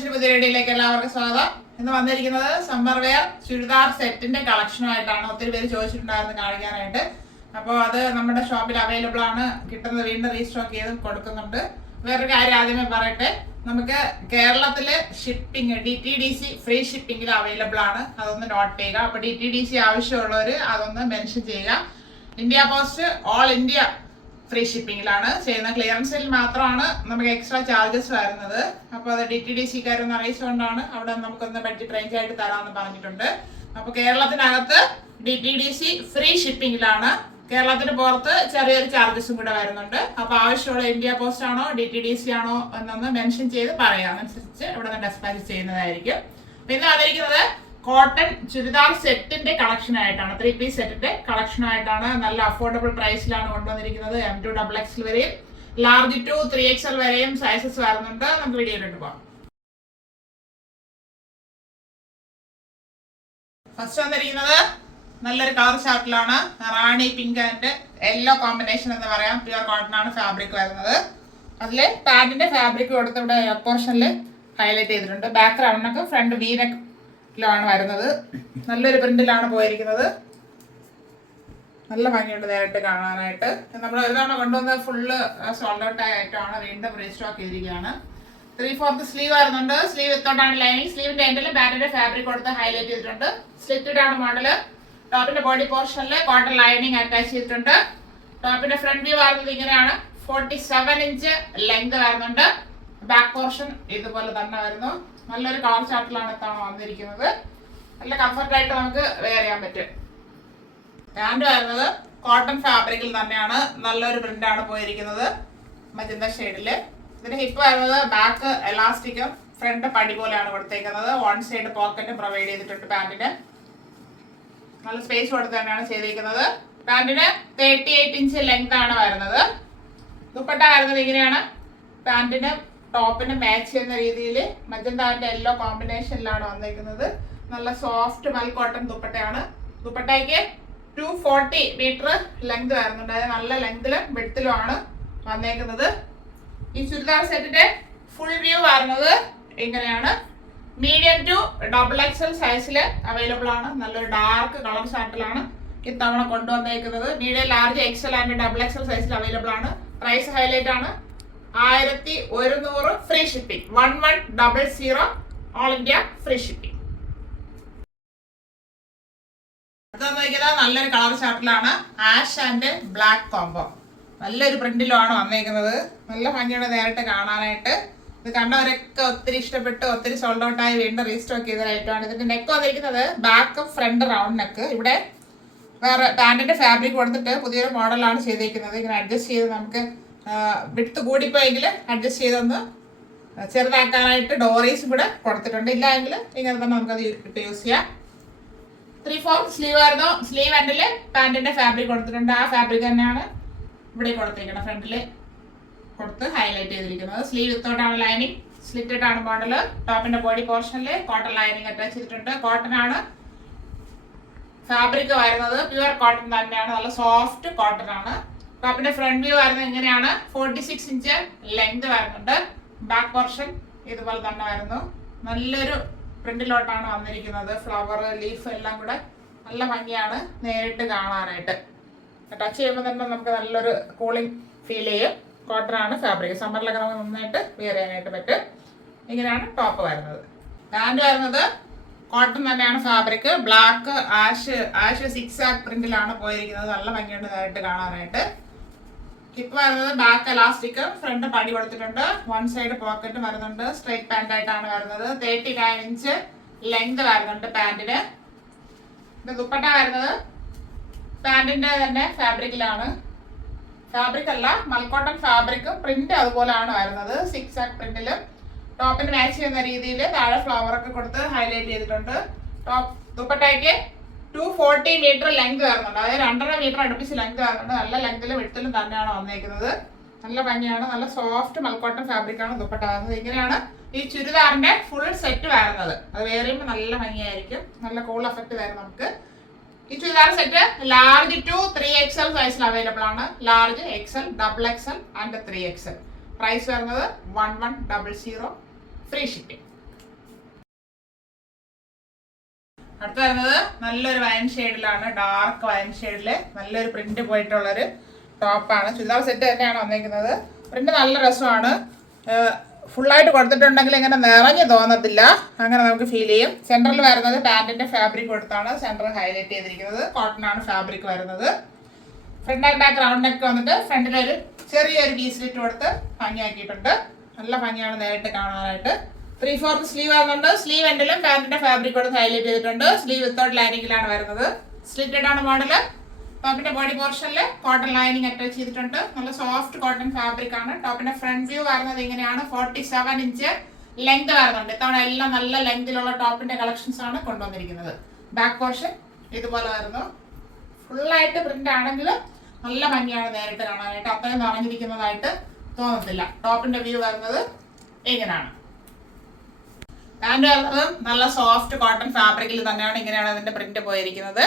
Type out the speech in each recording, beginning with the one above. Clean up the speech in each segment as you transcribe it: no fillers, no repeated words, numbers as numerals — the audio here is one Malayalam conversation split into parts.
ഫാഷന്റെ പുതിയ വീഡിയോയിലേക്ക് എല്ലാവർക്കും സ്വാഗതം. ഇന്ന് വന്നിരിക്കുന്നത് സമ്മർ വെയർ ചുരിദാർ സെറ്റിന്റെ കളക്ഷനുമായിട്ടാണ്. ഒത്തിരി പേര് ചോദിച്ചിട്ടുണ്ടായിരുന്നു കാണിക്കാനായിട്ട്. അപ്പോൾ അത് നമ്മുടെ ഷോപ്പിൽ അവൈലബിൾ ആണ്. കിട്ടുന്നത് വീണ്ടും റീസ്റ്റോക്ക് ചെയ്ത് കൊടുക്കുന്നുണ്ട്. വേറൊരു കാര്യം ആദ്യമേ പറയട്ടെ, നമുക്ക് കേരളത്തില് ഷിപ്പിംഗ് DTDC ഫ്രീ ഷിപ്പിംഗിൽ അവൈലബിൾ ആണ്. അതൊന്ന് നോട്ട് ചെയ്യുക. അപ്പൊ DTDC ആവശ്യമുള്ളവർ അതൊന്ന് മെൻഷൻ ചെയ്യുക. India post all India free ഷിപ്പിംഗിലാണ് ചെയ്യുന്ന. ക്ലിയറൻസിൽ മാത്രമാണ് നമുക്ക് എക്സ്ട്രാ ചാർജസ് വരുന്നത്. അപ്പോൾ അത് DTDCക്കാരൊന്ന് അറിയിച്ചുകൊണ്ടാണ് അവിടെ നമുക്കൊന്ന് ബഡ്ജറ്റ് റേഞ്ച് ആയിട്ട് തരാമെന്ന് പറഞ്ഞിട്ടുണ്ട്. അപ്പോൾ കേരളത്തിനകത്ത് DTDC ഫ്രീ ഷിപ്പിംഗിലാണ്. കേരളത്തിന് പുറത്ത് ചെറിയൊരു ചാർജസും കൂടെ വരുന്നുണ്ട്. അപ്പോൾ ആവശ്യമുള്ള ഇന്ത്യ പോസ്റ്റ് ആണോ DTDC ആണോ എന്നൊന്ന് മെൻഷൻ ചെയ്ത് പറയാം. അനുസരിച്ച് ഇവിടെ നിന്ന് ഡെസ്പാച്ച് ചെയ്യുന്നതായിരിക്കും. പിന്നെ വന്നിരിക്കുന്നത് കോട്ടൺ ചുരിദാർ സെറ്റിന്റെ കളക്ഷൻ ആയിട്ടാണ്. 3 പീസ് സെറ്റിന്റെ കളക്ഷൻ ആയിട്ടാണ്. നല്ല അഫോർഡബിൾ പ്രൈസിലാണ് കൊണ്ടുവന്നിരിക്കുന്നത്. M2 XXL വരെയും ലാർജ് ടു 3XL വരെയും സൈസസ് വരുന്നുണ്ട്. നമുക്ക് വീഡിയോയിലോട്ട് പോകാം. ഫസ്റ്റ് വന്നിരിക്കുന്നത് നല്ലൊരു കളർ ചാർട്ടിലാണ്. Rani pink and yellow combination എന്ന് പറയാം. പ്യുവർ കോട്ടൺ ആണ് ഫാബ്രിക് വരുന്നത്. അതില് പാന്റിന്റെ ഫാബ്രിക് കൊടുത്ത് ഇവിടെ പോർഷനിൽ ഹൈലൈറ്റ് ചെയ്തിട്ടുണ്ട്. ബാക്ക് റൗണ്ടൊക്കെ ഫ്രണ്ട് വീനക്ക് ാണ് വരുന്നത്. നല്ലൊരു പ്രിന്റിലാണ് പോയിരിക്കുന്നത്. നല്ല ഭംഗിയുണ്ട് നേരിട്ട് കാണാനായിട്ട്. നമ്മൾ ഒരു തവണ കൊണ്ടുവന്ന് ഫുള്ള് സോൾഡ് ഔട്ട് ആയിട്ടാണ് വീണ്ടും റീസ്റ്റോക്ക് ചെയ്തിരിക്കുകയാണ്. 3/4 സ്ലീവ് വരുന്നുണ്ട്. സ്ലീവ് വിത്തോട്ടാണ് ലൈനിങ്. സ്ലീവിന്റെ എൻഡിൽ ബാറ്റിന്റെ ഫാബ്രിക് കൊടുത്ത് ഹൈലൈറ്റ് ചെയ്തിട്ടുണ്ട്. സ്ലിറ്റഡ് ആണ് മോഡല്. ടോപ്പിന്റെ ബോഡി പോർഷനിൽ കോട്ടൺ ലൈനിങ് അറ്റാച്ച് ചെയ്തിട്ടുണ്ട്. ടോപ്പിന്റെ ഫ്രണ്ട് വ്യൂ വരുന്നത് ഇങ്ങനെയാണ്. 47 ഇഞ്ച് ലെങ്ത് വരുന്നുണ്ട്. ബാക്ക് പോർഷൻ ഇതുപോലെ തന്നെ വരുന്നു. നല്ലൊരു കളർ ചാർട്ടിലാണ് ഇത്തവണ വന്നിരിക്കുന്നത്. നല്ല കംഫർട്ടായിട്ട് നമുക്ക് വെയർ ചെയ്യാൻ പറ്റും. പാന്റ് വരുന്നത് കോട്ടൺ ഫാബ്രിക്കിൽ തന്നെയാണ്. നല്ലൊരു പ്രിന്റാണ് പോയിരിക്കുന്നത് മജന്ത ഷെയ്ഡില്. ഇതിന്റെ ഹിപ്പ് വരുന്നത് ബാക്ക് എലാസ്റ്റിക്കും ഫ്രണ്ട് പടി പോലെയാണ് കൊടുത്തേക്കുന്നത്. വൺ സൈഡ് പോക്കറ്റ് പ്രൊവൈഡ് ചെയ്തിട്ടുണ്ട്. പാന്റിന് നല്ല സ്പേസ് കൊടുത്ത് തന്നെയാണ് ചെയ്തിരിക്കുന്നത്. പാന്റിന് 38 ഇഞ്ച് ലെങ്ത് ആണ് വരുന്നത്. ദുപ്പട്ട വരുന്നത് ഇങ്ങനെയാണ്. പാന്റിന് ടോപ്പിന് മാച്ച് ചെയ്യുന്ന രീതിയിൽ മജന്ത ആൻഡ് യെല്ലോ കോമ്പിനേഷനിലാണ് വന്നിരിക്കുന്നത്. നല്ല സോഫ്റ്റ് മൽ കോട്ടൺ ദുപ്പട്ടയാണ്. ദുപ്പട്ടയ്ക്ക് 240 മീറ്റർ ലെങ്ത് വരുന്നുണ്ട്. അതായത് നല്ല ലെങ്തിലും വെടുത്തിലും ആണ് വന്നേക്കുന്നത്. ഈ ചുരിദാർ സെറ്റിന്റെ ഫുൾ വ്യൂ വരുന്നത് ഇങ്ങനെയാണ്. മീഡിയം ടു XXL സൈസിൽ അവൈലബിൾ ആണ്. നല്ലൊരു ഡാർക്ക് കളർ ചാർട്ടിലാണ് ഇത്തവണ കൊണ്ടുവന്നേക്കുന്നത്. Medium large XL and XXL സൈസിൽ അവൈലബിൾ ആണ്. പ്രൈസ് ഹൈലൈറ്റ് ആണ്. 1100 free shipping. 1100 all India free shipping. നല്ലൊരു കളർ ചാർട്ടിലാണ്. Ash and black combo. നല്ലൊരു പ്രിന്റിലുമാണ് വന്നേക്കുന്നത്. നല്ല ഭംഗിയുടെ നേരിട്ട് കാണാനായിട്ട്. ഇത് കണ്ടവരൊക്കെ ഒത്തിരി ഇഷ്ടപ്പെട്ട് ഒത്തിരി സോൾഡ് ഔട്ട് ആയി വീണ്ടും റീസ്റ്റോക്ക് ചെയ്ത ഐറ്റമാണ്. ഇതിന്റെ നെക്ക് വന്നിരിക്കുന്നത് ബാക്കും ഫ്രണ്ട് റൗണ്ട് നെക്ക്. ഇവിടെ വേറെ പാന്റിന്റെ ഫാബ്രിക് കൊടുത്തിട്ട് പുതിയൊരു മോഡലാണ് ചെയ്തിരിക്കുന്നത്. ഇങ്ങനെ അഡ്ജസ്റ്റ് ചെയ്ത് നമുക്ക് വിട്ട് കൂടിപ്പോയെങ്കിൽ അഡ്ജസ്റ്റ് ചെയ്തൊന്ന് ചെറുതാക്കാനായിട്ട് ഡോറീസും കൂടെ കൊടുത്തിട്ടുണ്ട്. ഇല്ല എങ്കിൽ ഇങ്ങനെ തന്നെ നമുക്കത് ഇട്ട് യൂസ് ചെയ്യാം. 3/4 സ്ലീവ് ആയിരുന്നു. സ്ലീവ് എൻഡിൽ പാന്റിന്റെ ഫാബ്രിക് കൊടുത്തിട്ടുണ്ട്. ആ ഫാബ്രിക് തന്നെയാണ് ഇവിടെ കൊടുത്തിരിക്കുന്നത്. ഫ്രണ്ടില് കൊടുത്ത് ഹൈലൈറ്റ് ചെയ്തിരിക്കുന്നത്. സ്ലീവ് വിത്തോട്ടാണ് ലൈനിങ്. സ്ലിറ്റഡ് ആണ് മോഡല്. ടോപ്പിന്റെ ബോഡി പോർഷനിൽ കോട്ടൺ ലൈനിങ് അറ്റാച്ച് ചെയ്തിട്ടുണ്ട്. കോട്ടൺ ആണ് ഫാബ്രിക് വരുന്നത്. പ്യുവർ കോട്ടൺ തന്നെയാണ്. നല്ല സോഫ്റ്റ് കോട്ടൺ ആണ്. ടോപ്പിന്റെ ഫ്രണ്ട് വ്യൂ വരുന്നത് ഇങ്ങനെയാണ്. 46 ഇഞ്ച് ലെങ്ത് വരുന്നുണ്ട്. ബാക്ക് പോർഷൻ ഇതുപോലെ തന്നെ വരുന്നു. നല്ലൊരു പ്രിന്റിലോട്ടാണ് വന്നിരിക്കുന്നത്. ഫ്ലവർ ലീഫ് എല്ലാം കൂടെ നല്ല ഭംഗിയാണ് നേരിട്ട് കാണാനായിട്ട്. ടച്ച് ചെയ്യുമ്പോൾ തന്നെ നമുക്ക് നല്ലൊരു കൂളിംഗ് ഫീൽ ചെയ്യും. കോട്ടൺ ആണ് ഫാബ്രിക്. സമ്മറിലൊക്കെ നമുക്ക് നന്നായിട്ട് വെയർ ചെയ്യാനായിട്ട് പറ്റും. ഇങ്ങനെയാണ് ടോപ്പ് വരുന്നത്. പാന്റ് വരുന്നത് കോട്ടൺ തന്നെയാണ് ഫാബ്രിക്. ബ്ലാക്ക് ആഷ് 6 പ്രിന്റിലാണ് പോയിരിക്കുന്നത്. നല്ല ഭംഗിയുണ്ട് നേരിട്ട് കാണാനായിട്ട്. ഹിപ്പ് വരുന്നത് ബാക്ക് എലാസ്റ്റിക് ഫ്രണ്ട് പടി കൊടുത്തിട്ടുണ്ട്. വൺ സൈഡ് പോക്കറ്റ് വരുന്നുണ്ട്. സ്ട്രൈറ്റ് പാന്റ് ആയിട്ടാണ് വരുന്നത്. 39 ഇഞ്ച് ലെങ്ത് വരുന്നുണ്ട് പാന്റിന്. ദുപ്പട്ട വരുന്നത് പാന്റിന്റെ തന്നെ ഫാബ്രിക്കിലാണ്. ഫാബ്രിക് അല്ല, മൽക്കോട്ടൺ ഫാബ്രിക്. പ്രിന്റ് അതുപോലെയാണ് വരുന്നത്. 6 പ്രിന്റില് ടോപ്പിന് മാച്ച് ചെയ്യുന്ന രീതിയിൽ താഴെ ഫ്ലവർ ഒക്കെ കൊടുത്ത് ഹൈലൈറ്റ് ചെയ്തിട്ടുണ്ട്. ടോപ്പ് ദുപ്പട്ടയ്ക്ക് 240 മീറ്റർ ലെങ്ത് വരുന്നുണ്ട്. അതായത് 2.5 മീറ്റർ അടുപ്പിച്ച് ലെങ്ത് വരുന്നുണ്ട്. നല്ല ലെങ്തിലും വിട്ടിലും തന്നെയാണ് വന്നേക്കുന്നത്. നല്ല ഭംഗിയാണ്. നല്ല സോഫ്റ്റ് മൽക്കോട്ടൺ ഫാബ്രിക് ആണ് ദുപ്പട്ട വരുന്നത്. ഇങ്ങനെയാണ് ഈ ചുരിദാറിന്റെ ഫുൾ സെറ്റ് വരുന്നത്. അത് വേറെ ചെയ്യുമ്പോൾ നല്ല ഭംഗിയായിരിക്കും. നല്ല കൂൾ എഫക്ട് തരും നമുക്ക്. ഈ churidar set large to 3XL സൈസിൽ അവൈലബിൾ ആണ്. Large XL XXL and 3XL. Price വരുന്നത് 1100 ഫ്രീ ഷിപ്പിംഗ്. അടുത്ത വരുന്നത് നല്ലൊരു വൈൻ ഷെയ്ഡിലാണ്, ഡാർക്ക് വൈൻ ഷെയ്ഡില് നല്ലൊരു പ്രിന്റ് പോയിട്ടുള്ളൊരു ടോപ്പാണ്. ചുരിദാർ സെറ്റ് തന്നെയാണ് വന്നിരിക്കുന്നത്. പ്രിന്റ് നല്ല രസമാണ്. ഫുള്ളായിട്ട് കൊടുത്തിട്ടുണ്ടെങ്കിൽ ഇങ്ങനെ നിറഞ്ഞു തോന്നത്തില്ല, അങ്ങനെ നമുക്ക് ഫീൽ ചെയ്യും. സെൻറ്ററിൽ വരുന്നത് പാൻറ്റിന്റെ ഫാബ്രിക് കൊടുത്താണ് സെൻറ്റർ ഹൈലൈറ്റ് ചെയ്തിരിക്കുന്നത്. കോട്ടൺ ആണ് ഫാബ്രിക് വരുന്നത്. Front and back round neck വന്നിട്ട് ഫ്രണ്ടിലൊരു ചെറിയൊരു പീസിലിട്ട് കൊടുത്ത് ഭംഗിയാക്കിയിട്ടുണ്ട്. നല്ല ഭംഗിയാണ് നേരിട്ട് കാണാനായിട്ട്. 3/4 സ്ലീവ് വരുന്നുണ്ട്. സ്ലീവ് എൻഡിലും പാൻറ്റിന്റെ ഫാബ്രിക് കൊടുത്ത് ഹൈലൈറ്റ് ചെയ്തിട്ടുണ്ട്. സ്ലീവ് വിത്തൗട്ട് ലൈനിങ്ങിലാണ് വരുന്നത്. സ്ലിറ്റഡ് ആണ് മോഡല്. ടോപ്പിന്റെ ബോഡി പോർഷനിൽ കോട്ടൺ ലൈനിങ് അറ്റാച്ച് ചെയ്തിട്ടുണ്ട്. നല്ല സോഫ്റ്റ് കോട്ടൺ ഫാബ്രിക് ആണ്. ടോപ്പിന്റെ ഫ്രണ്ട് വ്യൂ വരുന്നത് ഇങ്ങനെയാണ്. 47 ഇഞ്ച് ലെങ്ത് വരുന്നുണ്ട്. ഇത്തവണ എല്ലാം നല്ല ലെങ്തിലുള്ള ടോപ്പിന്റെ കളക്ഷൻസ് ആണ് കൊണ്ടുവന്നിരിക്കുന്നത്. ബാക്ക് പോർഷൻ ഇതുപോലെ വരുന്നു. ഫുള്ളായിട്ട് പ്രിന്റ് ആണെങ്കിലും നല്ല ഭംഗിയാണ് നേരിട്ട് കാണാനായിട്ട്. അത്രയും നിറഞ്ഞിരിക്കുന്നതായിട്ട് തോന്നത്തില്ല. ടോപ്പിന്റെ വ്യൂ വരുന്നത് ഇങ്ങനെയാണ്. പാൻറ് വരുന്നത് നല്ല സോഫ്റ്റ് കോട്ടൺ ഫാബ്രിക്കിൽ തന്നെയാണ്. ഇങ്ങനെയാണ് ഇതിന്റെ പ്രിന്റ് പോയിരിക്കുന്നത്.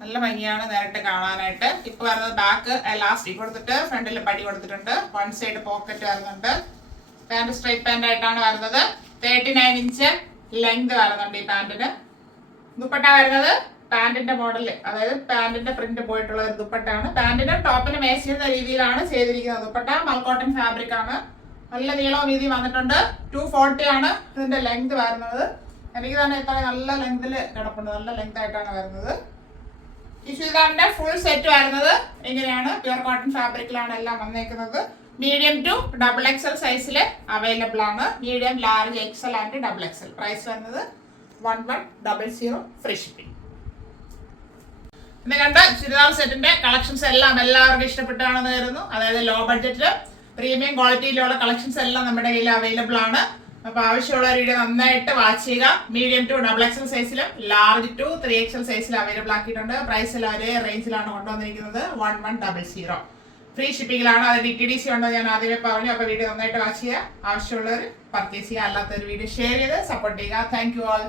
നല്ല ഭംഗിയാണ് നേരിട്ട് കാണാനായിട്ട്. ഇപ്പൊ വരുന്നത് ബാക്ക് എലാസ്റ്റിക് കൊടുത്തിട്ട് ഫ്രണ്ടിൽ പടി കൊടുത്തിട്ടുണ്ട്. വൺ സൈഡ് പോക്കറ്റ് വരുന്നുണ്ട്. പാൻറ് സ്ട്രൈറ്റ് പാൻറ് ആയിട്ടാണ് വരുന്നത്. 39 ഇഞ്ച് ലെങ്ത് വരുന്നുണ്ട് ഈ പാൻറിന്. ദുപ്പട്ട വരുന്നത് പാൻറിന്റെ മോഡല്, അതായത് പാൻറിന്റെ പ്രിന്റ് പോയിട്ടുള്ള ഒരു ദുപ്പട്ടയാണ്. പാൻറിനും ടോപ്പിനും മാച്ച് ചെയ്യുന്ന രീതിയിലാണ് ചെയ്തിരിക്കുന്നത്. ദുപ്പട്ട മൽക്കോട്ടൺ ഫാബ്രിക് ആണ്. നല്ല നീളവും വീതി വന്നിട്ടുണ്ട്. 240 ആണ് ഇതിന്റെ ലെങ്ത് വരുന്നത്. എനിക്ക് തന്നെ ഇത്ര നല്ല ലെങ്തിൽ കിടപ്പുണ്ട്. നല്ല ലെങ്ത് ആയിട്ടാണ് വരുന്നത്. ഈ ചുരിദാറിന്റെ ഫുൾ സെറ്റ് വരുന്നത് ഇങ്ങനെയാണ്. പ്യുർ കോട്ടൺ ഫാബ്രിക്കിലാണ് എല്ലാം വന്നേക്കുന്നത്. മീഡിയം ടു XXL സൈസിൽ അവൈലബിൾ ആണ്. Medium, large, XL and XXL. Price വരുന്നത് 1100 ഫ്രീ ഷിപ്പിംഗ്. ഇന്ന് കണ്ട ചുരിദാർ സെറ്റിന്റെ കളക്ഷൻസ് എല്ലാം എല്ലാവർക്കും ഇഷ്ടപ്പെട്ടാണെന്ന് കരുതുന്നു. അതായത് ലോ ബഡ്ജറ്റില് പ്രീമിയം ക്വാളിറ്റിയിലുള്ള കളക്ഷൻസ് എല്ലാം നമ്മുടെ കയ്യിൽ അവൈലബിൾ ആണ്. അപ്പൊ ആവശ്യമുള്ള വീഡിയോ നന്നായിട്ട് വാച്ച് ചെയ്യുക. മീഡിയം ടു XXL സൈസിലും ലാർജ് ടു 3XL സൈസിലും അവൈലബിൾ ആക്കിയിട്ടുണ്ട്. പ്രൈസ് എല്ലാം ഒരേ റേഞ്ചിലാണ് കൊണ്ടുവന്നിരിക്കുന്നത്. 1100 ഫ്രീ ഷിപ്പിംഗിലാണ്. അത് DTDC ഉണ്ടോ ഞാൻ ആദ്യമേ പറഞ്ഞു. അപ്പൊ വീഡിയോ നന്നായിട്ട് വാച്ച് ചെയ്യുക. ആവശ്യമുള്ളവർ പർച്ചേസ് ചെയ്യുക. അല്ലാത്തൊരു വീഡിയോ ഷെയർ ചെയ്ത് സപ്പോർട്ട് ചെയ്യുക. Thank you all.